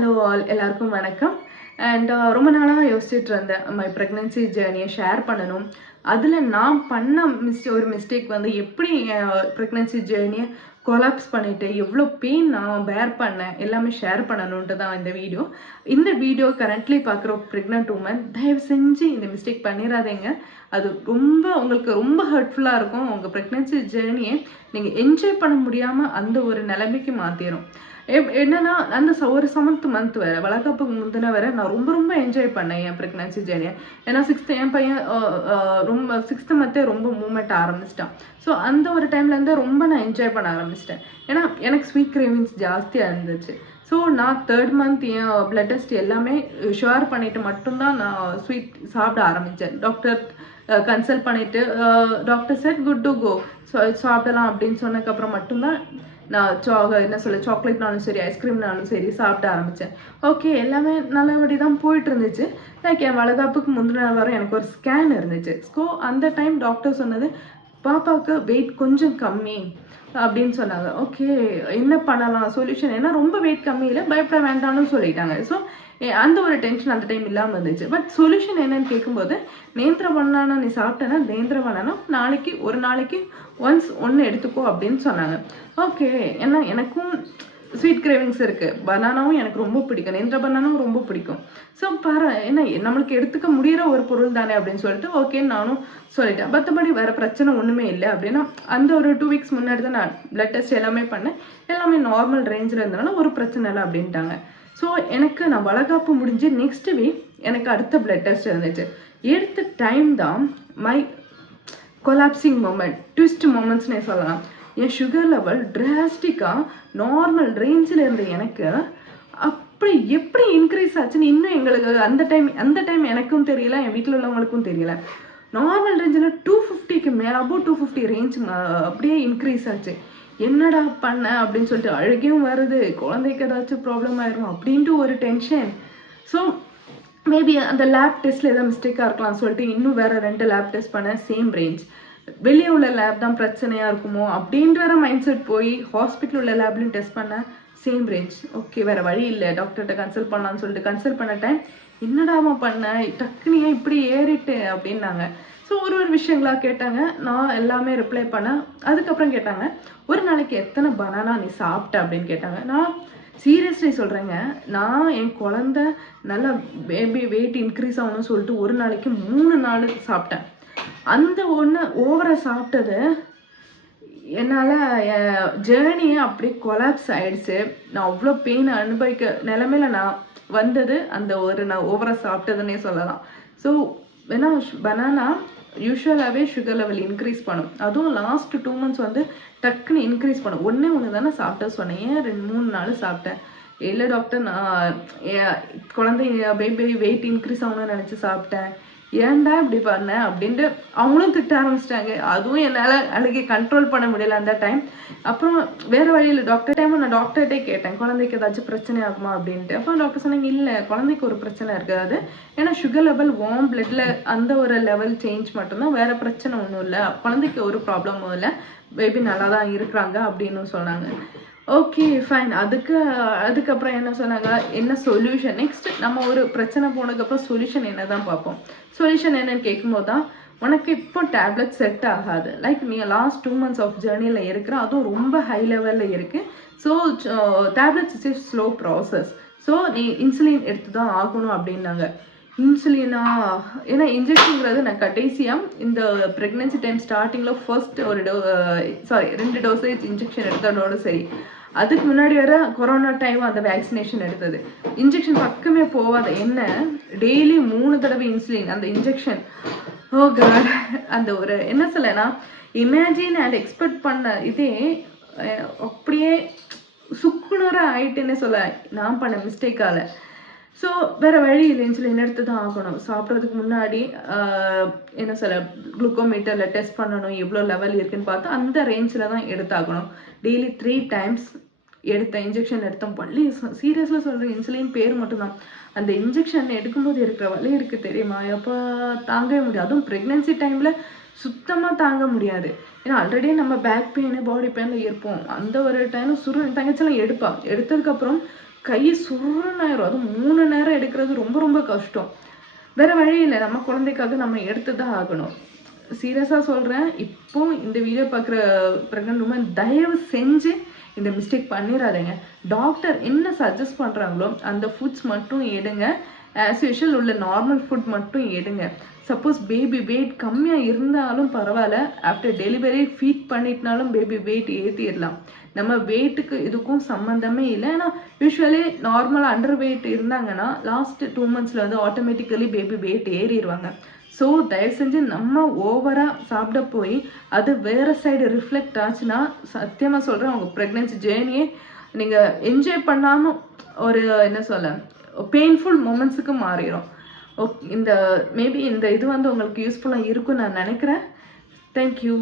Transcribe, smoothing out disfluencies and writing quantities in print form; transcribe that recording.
Hello all எல்லாருக்கும் வணக்கம். And ரொம்ப நாளாக யோசிச்சுட்டு இருந்தேன் மை ப்ரெக்னென்சி ஜேர்னியை ஷேர் பண்ணணும். அதில் நான் பண்ண ஒரு மிஸ்டேக் வந்து எப்படி ப்ரெக்னென்சி ஜேர்னியை கொலாப்ஸ் பண்ணிவிட்டு எவ்வளோ பெயின் நான் பேர் பண்ணேன் எல்லாமே ஷேர் பண்ணணுன்ட்டு தான் இந்த வீடியோ கரண்ட்லி பார்க்குற ப்ரெக்னென்ட் உமன் தயவு செஞ்சு இந்த மிஸ்டேக் பண்ணிடாதீங்க. அது உங்களுக்கு ரொம்ப ஹர்ட்ஃபுல்லாக இருக்கும். உங்கள் ப்ரெக்னென்சி ஜேர்னியை நீங்கள் என்ஜாய் பண்ண முடியாமல் அந்த ஒரு நிலைமைக்கு மாற்றிடும். என்னன்னா அந்த ஒரு 7th மந்த் வேறு வளர்க்கப்புக்கு முந்தின வேற நான் ரொம்ப என்ஜாய் பண்ணேன் என் ப்ரெக்னன்சி ஜேர்னியை. ஏன்னா என் பையன் ரொம்ப 6th மந்த்தே ரொம்ப மூவ்மெண்ட் ஆரம்பிச்சிட்டான். ஸோ அந்த ஒரு டைம்லேருந்து ரொம்ப நான் என்ஜாய் பண்ண ஆரம்பிச்சிட்டேன். ஏன்னா எனக்கு ஸ்வீட் கிரேவிங்ஸ் ஜாஸ்தியாக இருந்துச்சு. ஸோ நான் 3rd மந்த் என் பிளட் டெஸ்ட் எல்லாமே ஷுவர் பண்ணிவிட்டு மட்டும்தான் நான் ஸ்வீட் சாப்பிட ஆரம்பித்தேன். டாக்டர் கன்சல்ட் பண்ணிவிட்டு doctor said good to go சாப்பிடலாம் அப்படின்னு சொன்னதுக்கப்புறம் மட்டும்தான் நான் சாக்லேட்னாலும் சரி ஐஸ்கிரீம்னாலும் சரி சாப்பிட ஆரம்பித்தேன். ஓகே, எல்லாமே நல்லபடி தான் போயிட்டு இருந்துச்சு. லைக் என் வளகாப்புக்கு முந்தின வாரம் எனக்கு ஒரு ஸ்கேன் இருந்துச்சு. ஸோ அந்த டைம் டாக்டர் சொன்னது பாப்பாவுக்கு வெயிட் கொஞ்சம் கம்மி அப்படின்னு சொன்னாங்க. ஓகே, என்ன பண்ணலாம் சொல்யூஷன், ஏன்னா ரொம்ப வெயிட் கம்மி இல்லை, பயப்பட வேண்டாம்னு சொல்லிட்டாங்க. ஸோ அந்த ஒரு டென்ஷன் அந்த டைம் இல்லாமல் இருந்துச்சு. பட் சொல்யூஷன் என்னன்னு கேட்கும்போது நேந்திரவண்ணானா நீ சாப்பிட்டேன்னா நேந்திரவண்ணானா ஒரு நாளைக்கு ஒன்று எடுத்துக்கோ அப்படின்னு சொன்னாங்க. ஓகே, ஏன்னா எனக்கும் ஸ்வீட் கிரேவிங்ஸ் இருக்குது. பனானாவும் எனக்கு ரொம்ப பிடிக்கும், நேந்திர பனானாவும் ரொம்ப பிடிக்கும். ஸோ என்ன நம்மளுக்கு எடுத்துக்க முடிகிற ஒரு பொருள் தானே அப்படின்னு சொல்லிட்டு ஓகேன்னு நானும் சொல்லிட்டேன். மற்றபடி வேறு பிரச்சனை ஒன்றுமே இல்லை அப்படின்னா அந்த ஒரு 2 வீக்ஸ் முன்னாடி தான் நான் பிளட் டெஸ்ட் எல்லாமே பண்ணேன். எல்லாமே நார்மல் ரேஞ்சில் இருந்தனால ஒரு பிரச்சனை இல்லை அப்படின்ட்டாங்க. ஸோ எனக்கு நான் வளகாப்பு முடிஞ்சு நெக்ஸ்ட் வீக் எனக்கு அடுத்த பிளட் டெஸ்ட் இருந்துச்சு. எடுத்த டைம் தான் மை கொலாப்சிங் மூமெண்ட், ட்விஸ்ட் மூமெண்ட்ஸ்னே சொல்லலாம். என் சுகர் லெவல் டிராஸ்டிக்காக நார்மல் ரேஞ்சில் இருந்த எனக்கு அப்படி எப்படி இன்க்ரீஸ் ஆச்சுன்னு இன்னும் எங்களுக்கு அந்த டைம் எனக்கும் தெரியல, என் வீட்டில் உள்ளவங்களுக்கும் தெரியல. நார்மல் ரேஞ்சில் 250க்கு மேலே அபோவ் 250 ரேஞ்ச் அப்படியே இன்க்ரீஸ் ஆச்சு. என்னடா பண்ண அப்படின்னு சொல்லிட்டு அழுகையும் வருது, குழந்தைக்கு ஏதாச்சும் ப்ராப்ளம் ஆயிரும் அப்படின்ட்டு ஒரு டென்ஷன். ஸோ மேபி அந்த லேப் டெஸ்ட்டில் ஏதாவது மிஸ்டேக்காக இருக்கலாம் சொல்லிட்டு இன்னும் வேறு 2 லேப் டெஸ்ட் பண்ணேன். Same range. வெளியே உள்ள லேப் தான் பிரச்சனையாக இருக்குமோ அப்படின்ட்டு வேறு மைண்ட் செட் போய் ஹாஸ்பிட்டல் உள்ள லேப்லையும் டெஸ்ட் பண்ணேன். Same range. ஓகே, வேறு வழி இல்லை, டாக்டர்கிட்ட கன்சல்ட் பண்ணலான்னு சொல்லிட்டு கன்சல்ட் பண்ண டைம் என்னடாமா பண்ண டக்குனியா இப்படி ஏறிட்டு அப்படின்னாங்க. ஸோ ஒரு விஷயங்களாக கேட்டாங்க. நான் எல்லாமே ரிப்ளை பண்ணேன். அதுக்கப்புறம் கேட்டாங்க ஒரு நாளைக்கு எத்தனை பனானா நீ சாப்பிட்ட அப்படின்னு கேட்டாங்க. நான் சீரியஸ்லி சொல்கிறேங்க, நான் என் குழந்த நல்லா பேபி வெயிட் இன்க்ரீஸ் ஆகணும்னு சொல்லிட்டு ஒரு நாளைக்கு 3 நாள் சாப்பிட்டேன். அந்த ஒன்று ஓவராக சாப்பிட்டது என்னால் என் ஜேர்னியை அப்படியே கொலாப்ஸ் ஆகிடுச்சு. நான் அவ்வளோ பெயின் அனுபவிக்க நிலமையில நான் வந்தது அந்த நான் ஓவராக சாப்பிட்டதுன்னே சொல்லலாம். ஸோ ஏன்னா பனானா யூஸ்வலாகவே சுகர் லெவல் இன்க்ரீஸ் பண்ணும். அதுவும் லாஸ்ட் 2 மந்த்ஸ் வந்து டக்குன்னு இன்க்ரீஸ் பண்ணும். ஒன்று தானே சாப்பிட்ட சொன்னேன், ஏன் 2-3 நாள் சாப்பிட்டேன். இல்லை டாக்டர், நான் குழந்தை பேபி வெயிட் இன்க்ரீஸ் ஆகணும்னு நினச்சி சாப்பிட்டேன், ஏன்டா இப்படி பண்ணேன் அப்படின்ட்டு அவங்களும் திட்ட ஆரம்பிச்சிட்டாங்க. அதுவும் என்னால் அழுகை கண்ட்ரோல் பண்ண முடியல அந்த டைம். அப்புறம் வேறு வழியில் நான் டாக்டர்கிட்டே கேட்டேன் குழந்தைக்கு ஏதாச்சும் பிரச்சனை ஆகுமா அப்படின்ட்டு. அப்புறம் டாக்டர் சொன்னாங்க இல்லை, குழந்தைக்கு ஒரு பிரச்சனை இருக்காது, ஏன்னா சுகர் லெவல் வார்ம் பிளட்டில் அந்த ஒரு லெவல் சேஞ்ச் மட்டும்தான், வேறு பிரச்சனை ஒன்றும் இல்லை, குழந்தைக்கு ஒரு ப்ராப்ளமும் இல்லை, பேபி நல்லா தான் இருக்கிறாங்க அப்படின்னு சொன்னாங்க. Okay fine. அதுக்கப்புறம் என்ன சொன்னாங்க, என்ன சொல்யூஷன் நெக்ஸ்ட், நம்ம ஒரு பிரச்சனை போனதுக்கப்புறம் சொல்யூஷன் என்ன தான் பார்ப்போம். சொல்யூஷன் என்னன்னு கேட்கும்போது தான் உனக்கு இப்போ டேப்லெட் செட் ஆகாது, லைக் நீ லாஸ்ட் 2 மந்த்ஸ் ஆஃப் ஜேர்னியில் இருக்கிற, அதுவும் ரொம்ப ஹை லெவலில் இருக்குது. So tablets is slow process. So நீ இன்சுலின் எடுத்து தான் ஆகணும் அப்படின்னாங்க. இன்சுலினா, ஏன்னா இன்ஜெக்ஷனுங்கிறது நான் கடைசியாக இந்த ப்ரெக்னென்சி டைம் ஸ்டார்டிங்கில் ஃபர்ஸ்ட் 2 டோசேஜ் இன்ஜெக்ஷன் எடுத்ததோடு சரி. அதுக்கு முன்னாடி வர கொரோனா டைம் அந்த வேக்சினேஷன் எடுத்தது, இன்ஜெக்ஷன் பக்கமே போகாத என்ன டெய்லி 3 தடவை இன்சுலின் அந்த இன்ஜெக்ஷன். ஓ காட், அந்த ஒரு என்ன சொல்லனா இமேஜின் அண்ட் எக்ஸ்பெக்ட் பண்ண இதே அப்படியே சுக்குநூறாக ஆயிட்டுன்னு சொல்ல நான் பண்ண மிஸ்டேக்கால. ஸோ வேறு வழி இல்லை, இன்சுலின் எடுத்து தான் ஆகணும். சாப்பிட்றதுக்கு முன்னாடி என்ன சொல்ல குளுக்கோமீட்டரில் டெஸ்ட் பண்ணணும், எவ்வளோ லெவல் இருக்குன்னு பார்த்து அந்த ரேஞ்சில் தான் எடுத்தாகணும். டெய்லி 3 times இன்ஜெக்ஷன் எடுத்தோம். வலி சீரியஸாக சொல்கிறேன், இன்சுலின் பேர் மட்டும்தான், அந்த இன்ஜெக்ஷன் எடுக்கும்போது இருக்கிற வலி இருக்குது தெரியுமா, எப்போ தாங்கவே முடியாது. அதுவும் ப்ரெக்னென்சி டைமில் சுத்தமாக தாங்க முடியாது. ஏன்னா ஆல்ரெடி நம்ம பேக் பெயின் பாடி பெயினில் இருப்போம். அந்த ஒரு டைம் தங்கச்செல்லாம் எடுத்ததுக்கப்புறம் கை சுருன்னாயிரும். அதுவும் 3 நேரம் எடுக்கிறது ரொம்ப ரொம்ப கஷ்டம். வேற வழி இல்ல. நம்ம குழந்தைக்காக நம்ம எடுத்து தான் ஆகணும். சீரியஸா சொல்றேன். இப்போ இந்த வீடியோ பார்க்குற பிரெக்னன்ட் உமன் தயவு செஞ்சு இந்த மிஸ்டேக் பண்ணிராதீங்க. டாக்டர் என்ன சஜெஸ்ட் பண்றாங்களோ அந்த ஃபுட்ஸ் மட்டும் எடுங்க. ஆஸ் யூஷுவல் உள்ள நார்மல் ஃபுட் மட்டும் எடுங்க. சப்போஸ் பேபி வெயிட் கம்மியா இருந்தாலும் பரவாயில்ல. ஆஃப்டர் டெலிவரி ஃபீட் பண்ணிட்டனாலும் பேபி வெயிட் ஏற்றிடலாம். நம்ம வெயிட்டுக்கு இதுக்கும் சம்மந்தமே இல்லை. ஏன்னா யூஸ்வலி நார்மலாக அண்டர் வெயிட் இருந்தாங்கன்னா லாஸ்ட் 2 monthsல வந்து ஆட்டோமேட்டிக்கலி பேபி வெயிட் ஏறிடுவாங்க. ஸோ தயவு செஞ்சு நம்ம ஓவராக சாப்பிட போய் அது வேறு சைடு ரிஃப்ளெக்ட் ஆச்சுன்னா சத்தியமாக சொல்கிறேன், உங்கள் ப்ரெக்னென்சி ஜேர்னியே நீங்கள் என்ஜாய் பண்ணாமல் ஒரு என்ன சொல்ல பெயின்ஃபுல் மூமெண்ட்ஸுக்கு மாறிடும். இந்த மேபி இந்த இது வந்து உங்களுக்கு யூஸ்ஃபுல்லாக இருக்கும்னு நான் நினைக்கிறேன். தேங்க்யூ.